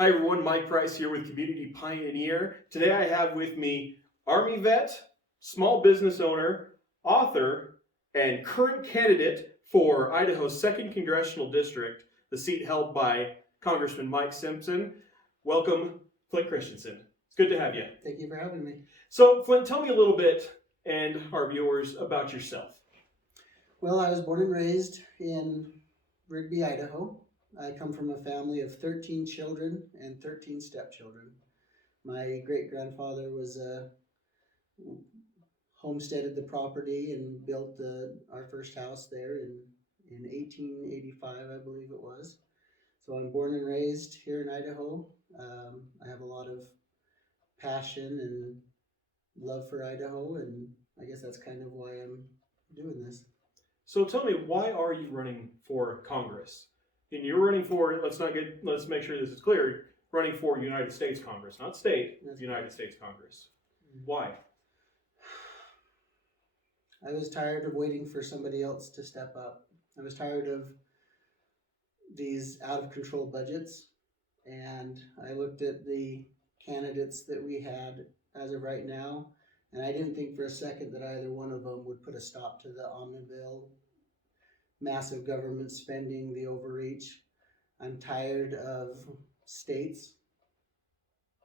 Hi everyone, Mike Price here with Community Pioneer. Today I have with me Army vet, small business owner, author, and current candidate for Idaho's 2nd Congressional District, the seat held by Congressman Mike Simpson. Welcome, Flint Christensen. It's good to have you. Thank you for having me. So, Flint, tell me a little bit, and our viewers, about yourself. Well, I was born and raised in Rigby, Idaho. I come from a family of 13 children and 13 stepchildren. My great-grandfather was homesteaded the property and built our first house there in 1885, I believe it was. So I'm born and raised here in Idaho. I have a lot of passion and love for Idaho, and I guess that's kind of why I'm doing this. So tell me, why are you running for Congress? And you're running for, let's make sure this is clear, running for United States Congress, not state, United States Congress. Why? I was tired of waiting for somebody else to step up. I was tired of these out of control budgets, and I looked at the candidates that we had as of right now, and I didn't think for a second that either one of them would put a stop to the omnibus, massive government spending, the overreach. I'm tired of states,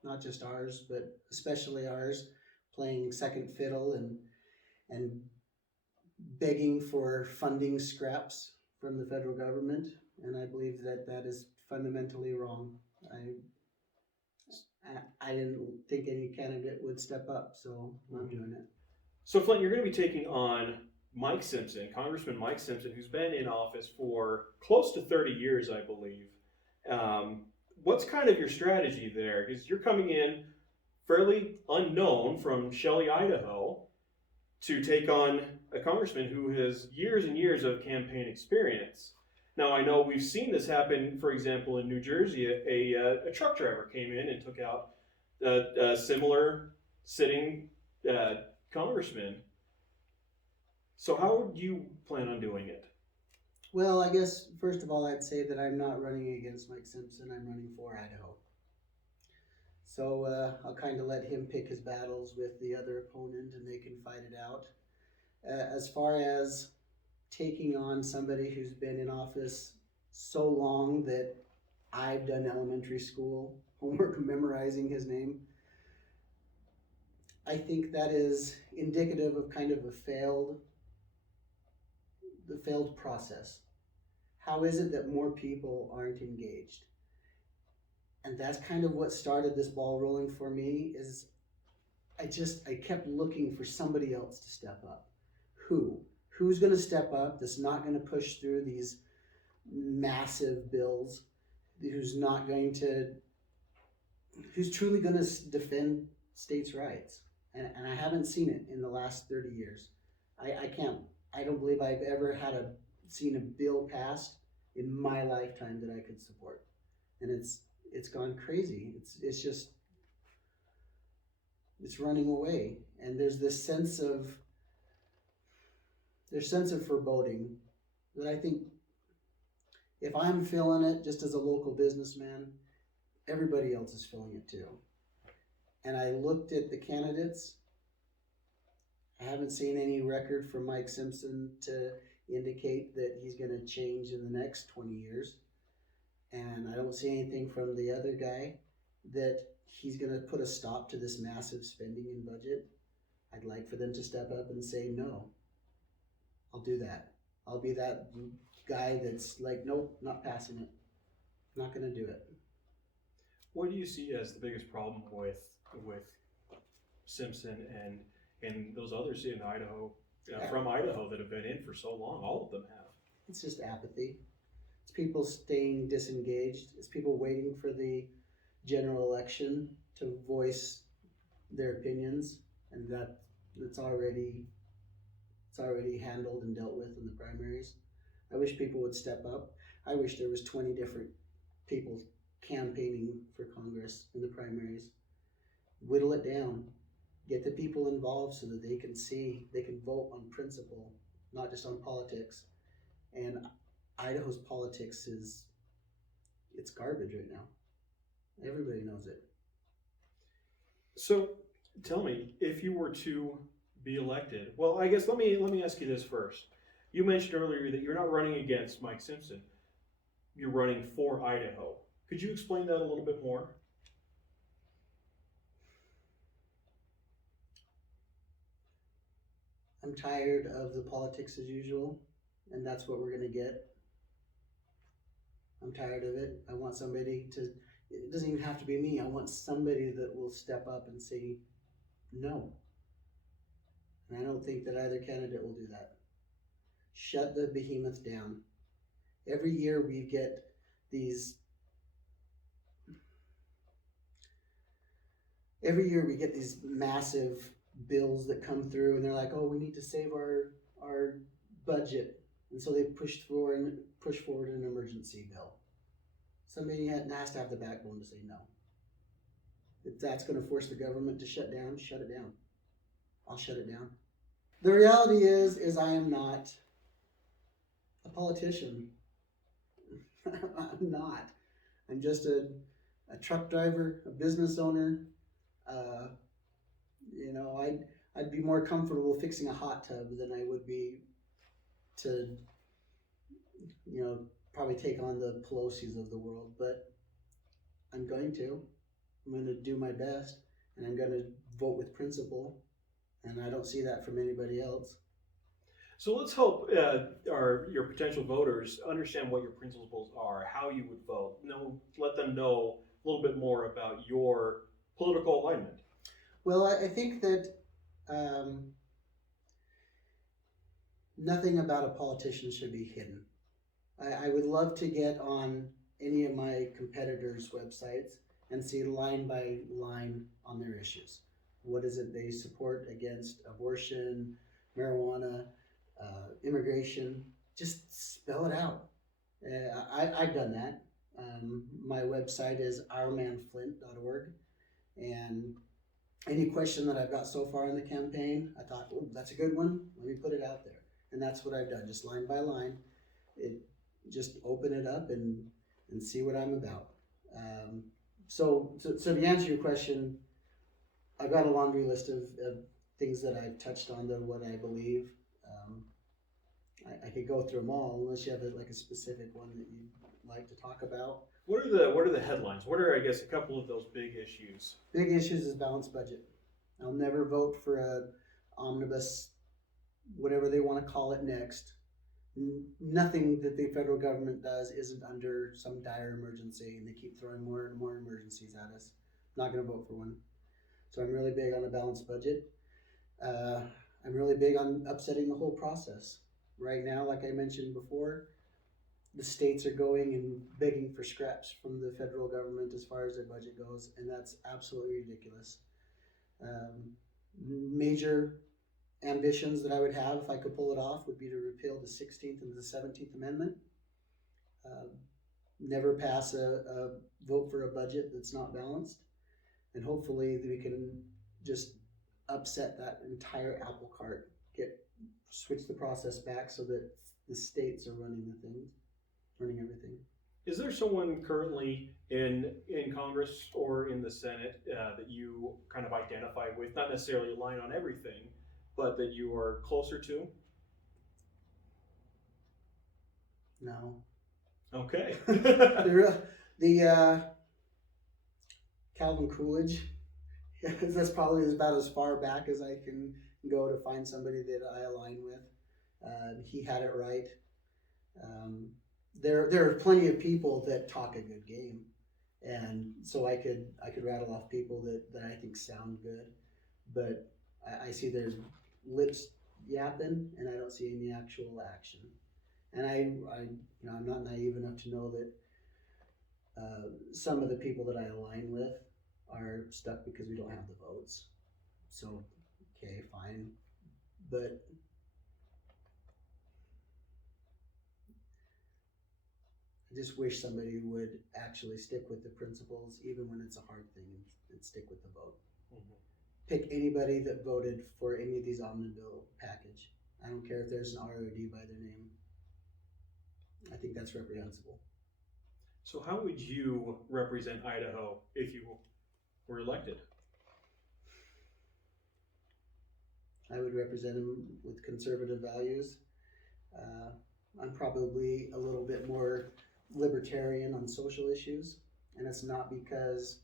not just ours, but especially ours, playing second fiddle and begging for funding scraps from the federal government, and I believe that that is fundamentally wrong. I didn't think any candidate would step up, so I'm doing it. So Flint, you're going to be taking on Mike Simpson, Congressman Mike Simpson, who's been in office for close to 30 years, I believe. What's kind of your strategy there? Because you're coming in fairly unknown from Shelley, Idaho, to take on a congressman who has years and years of campaign experience. Now, I know we've seen this happen, for example, in New Jersey. A truck driver came in and took out a similar sitting congressman. So how would you plan on doing it? Well, I guess, first of all, I'd say that I'm not running against Mike Simpson. I'm running for Idaho. So I'll kind of let him pick his battles with the other opponent and they can fight it out. As far as taking on somebody who's been in office so long that I've done elementary school homework memorizing his name, I think that is indicative of kind of the failed process. How is it that more people aren't engaged? And that's kind of what started this ball rolling for me. Is I kept looking for somebody else to step up. Who's going to step up that's not going to push through these massive bills, who's truly going to defend states' rights? And I haven't seen it in the last 30 years. I don't believe I've ever seen a bill passed in my lifetime that I could support. And it's gone crazy. It's running away. And there's this sense of foreboding that I think if I'm feeling it just as a local businessman, everybody else is feeling it too. And I looked at the candidates. I haven't seen any record from Mike Simpson to indicate that he's going to change in the next 20 years. And I don't see anything from the other guy that he's going to put a stop to this massive spending in budget. I'd like for them to step up and say, no, I'll do that. I'll be that guy that's like, nope, not passing it. Not going to do it. What do you see as the biggest problem with Simpson and those others in Idaho, from Idaho, that have been in for so long? All of them have. It's just apathy. It's people staying disengaged. It's people waiting for the general election to voice their opinions, and it's already handled and dealt with in the primaries. I wish people would step up. I wish there was 20 different people campaigning for Congress in the primaries. Whittle it down. Get the people involved so that they can vote on principle, not just on politics. And Idaho's politics it's garbage right now. Everybody knows it. So tell me, if you were to be elected, well, I guess let me ask you this first. You mentioned earlier that you're not running against Mike Simpson. You're running for Idaho. Could you explain that a little bit more? I'm tired of the politics as usual, and that's what we're gonna get. I'm tired of it. I want somebody to, it doesn't even have to be me. I want somebody that will step up and say no. And I don't think that either candidate will do that. Shut the behemoth down. Every year we get these, massive bills that come through, and they're like, oh, we need to save our budget. And so they push forward an emergency bill. Somebody has to have the backbone to say no. If that's going to force the government to shut down, shut it down. I'll shut it down. The reality is I am not a politician. I'm not. I'm just a truck driver, a business owner. I'd be more comfortable fixing a hot tub than I would be to, probably take on the Pelosi's of the world. But I'm going to do my best, and I'm going to vote with principle, and I don't see that from anybody else. So let's help your potential voters understand what your principles are, how you would vote. Let them know a little bit more about your political alignment. Well, I think that nothing about a politician should be hidden. I would love to get on any of my competitors' websites and see line by line on their issues. What is it they support against abortion, marijuana, immigration? Just spell it out. I've done that. My website is ourmanflint.org, and any question that I've got so far in the campaign, I thought, oh, that's a good one. Let me put it out there, and that's what I've done. Just line by line, just open it up and see what I'm about. So to answer your question, I've got a laundry list of things that I've touched on, what I believe. I could go through them all unless you have a specific one that you'd like to talk about. What are the headlines? What are, I guess, a couple of those big issues? Big issues is balanced budget. I'll never vote for a omnibus, whatever they want to call it next. Nothing that the federal government does isn't under some dire emergency, and they keep throwing more and more emergencies at us. I'm not going to vote for one. So I'm really big on a balanced budget. I'm really big on upsetting the whole process. Right now, like I mentioned before, the states are going and begging for scraps from the federal government as far as their budget goes, and that's absolutely ridiculous. Major ambitions that I would have if I could pull it off would be to repeal the 16th and the 17th Amendment. Never pass a vote for a budget that's not balanced, and hopefully we can just upset that entire apple cart, switch the process back so that the states are running everything. Is there someone currently in Congress or in the Senate that you kind of identify with, not necessarily align on everything, but that you are closer to? No. Okay. the Calvin Coolidge, that's probably about as far back as I can go to find somebody that I align with. He had it right. There are plenty of people that talk a good game, and so I could rattle off people that I think sound good, but I see their lips yapping, and I don't see any actual action. And I'm not naive enough to know that some of the people that I align with are stuck because we don't have the votes. So, okay, fine, but I just wish somebody would actually stick with the principles, even when it's a hard thing, and stick with the vote. Mm-hmm. Pick anybody that voted for any of these omnibus package. I don't care if there's an ROD by their name. I think that's reprehensible. So how would you represent Idaho if you were elected? I would represent them with conservative values. I'm probably a little bit more libertarian on social issues, and it's not because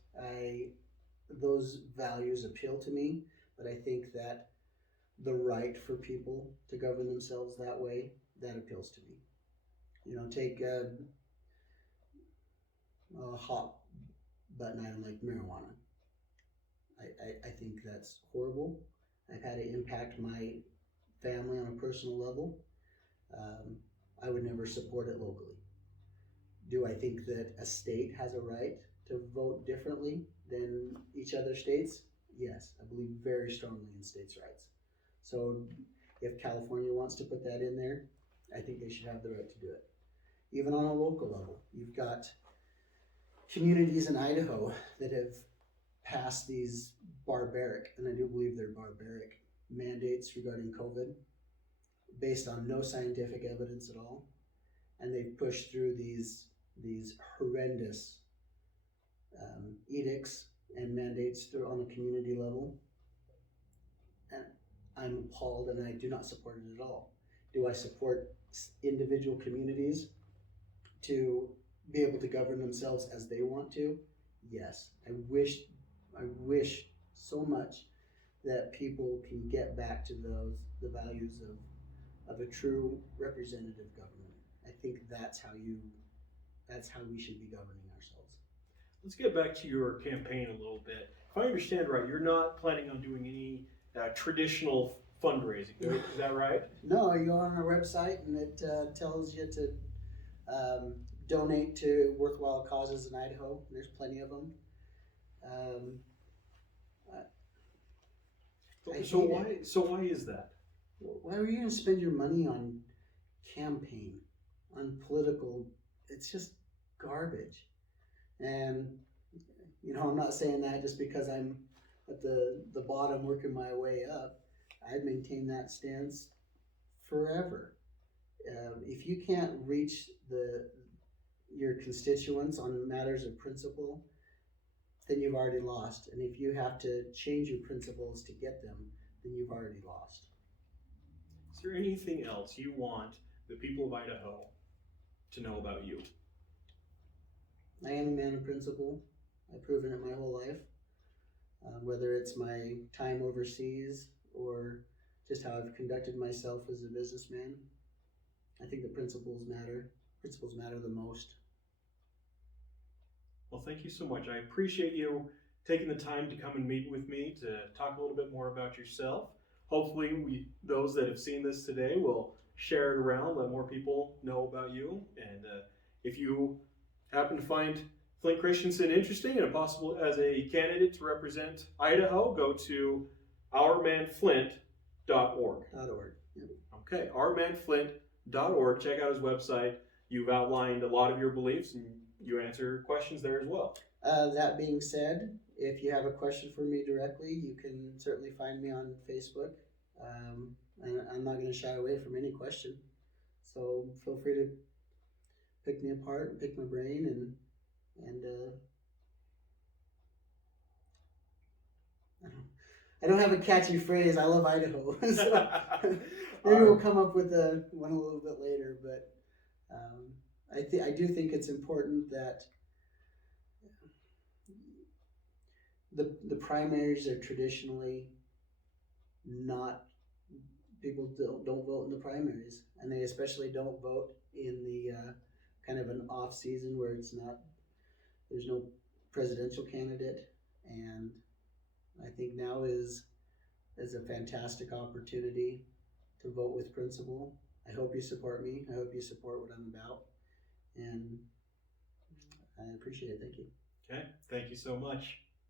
those values appeal to me, but I think that the right for people to govern themselves that way, that appeals to me. You know, take a hot button item like marijuana. I think that's horrible. I've had it impact my family on a personal level. I would never support it locally. Do I think that a state has a right to vote differently than each other states? Yes, I believe very strongly in states' rights. So if California wants to put that in there, I think they should have the right to do it. Even on a local level, you've got communities in Idaho that have passed these barbaric, and I do believe they're barbaric, mandates regarding COVID based on no scientific evidence at all. And they've pushed through these horrendous edicts and mandates through on a community level. And I'm appalled, and I do not support it at all. Do I support individual communities to be able to govern themselves as they want to? Yes. I wish so much that people can get back to the values of a true representative government. I think that's how we should be governing ourselves. Let's get back to your campaign a little bit. If I understand right, you're not planning on doing any traditional fundraising. Is that right? No, you go on our website and it tells you to donate to worthwhile causes in Idaho. There's plenty of them. So why is that? Why are you going to spend your money on campaign, on political? It's just garbage. And you know, I'm not saying that just because I'm at the bottom working my way up. I've maintained that stance forever. If you can't reach your constituents on matters of principle, then you've already lost. And if you have to change your principles to get them, then you've already lost. Is there anything else you want the people of Idaho to know about you? I am a man of principle. I've proven it my whole life. Whether it's my time overseas or just how I've conducted myself as a businessman, I think the principles matter. Principles matter the most. Well, thank you so much. I appreciate you taking the time to come and meet with me to talk a little bit more about yourself. Hopefully, those that have seen this today will share it around, let more people know about you. And if you happen to find Flint Christensen interesting and possible as a candidate to represent Idaho, go to ourmanflint.org. Yep. Okay, ourmanflint.org. Check out his website. You've outlined a lot of your beliefs and you answer questions there as well. That being said, if you have a question for me directly, you can certainly find me on Facebook. And I'm not going to shy away from any question. So feel free to pick me apart and pick my brain and I don't have a catchy phrase. I love Idaho. So maybe we'll come up with one a little bit later. But I do think it's important that the primaries are traditionally not, people don't vote in the primaries, and they especially don't vote in the kind of an off season where there's no presidential candidate. And I think now is a fantastic opportunity to vote with principle. I hope you support me. I hope you support what I'm about, and I appreciate it. Thank you. Okay, thank you so much.